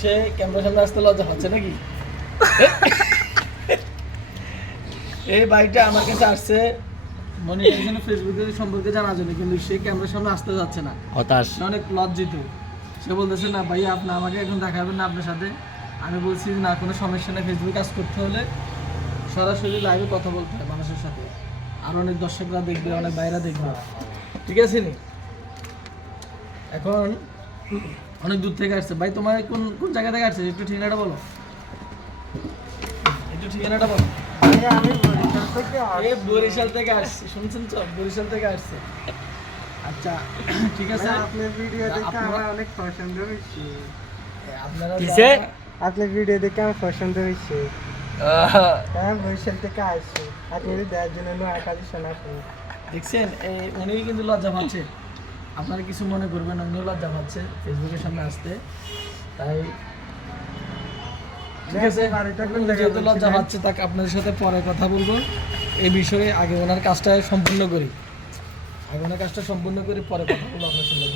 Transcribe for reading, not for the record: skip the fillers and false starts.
সে ক্যামেরার সামনে আসতে লজ্জা পাচ্ছে নাকি? এই ভাইটা আমার কাছে আসছে মনিটাইজেশন ফেসবুকে সম্পর্কে জানার জন্য, কিন্তু সে ক্যামেরার সামনে আসতে যাচ্ছে না, হতাশ। সে অনেক লজ্জিত। সে বলতেছে না ভাই আপনি আমাকে এখন দেখাবেন না আপনার সাথে। আমি বলছি না কোনো সমস্যা নেই, ফেসবুকে কাজ করতে হলে সরাসরি লাইভে কথা বলতে হয় মানুষের সাথে, আর অনেক দর্শকরা দেখবে, অনেক ভাইরা দেখবে, ঠিক আছে নি? এখন অনেক দূর থেকে আসছে ভাই, তোমার কোন কোন জায়গা থেকে আসছে একটু ঠিকানাটা বলো, একটু ঠিকানাটা বলো। আমি বরিশাল থেকে এই বরিশাল থেকে আসছে, শুনছেন তো, বরিশাল থেকে আসছে। আচ্ছা ঠিক আছে, আপনার ভিডিও দেখে আমার অনেক পছন্দ হয়েছে। আপনারা কিসে? আপনার ভিডিও দেখে আমার পছন্দ হয়েছে। আমি বরিশাল থেকে আসছি, আপনি দেওয়ার জন্য নোয়াখালী সোনাপুর। দেখছেন উনি কিন্তু লজ্জা পাচ্ছে, আপনারা কিছু মনে করবেন না, উনিও লজ্জা পাচ্ছে ফেসবুকের সামনে আসতে, তাই ঠিক আছে। যেহেতু লজ্জা পাচ্ছে, তাকে আপনাদের সাথে পরে কথা বলবো এই বিষয়ে। আগে ওনার কাজটা সম্পূর্ণ করি, পরে কথা বলবো আপনার সঙ্গে।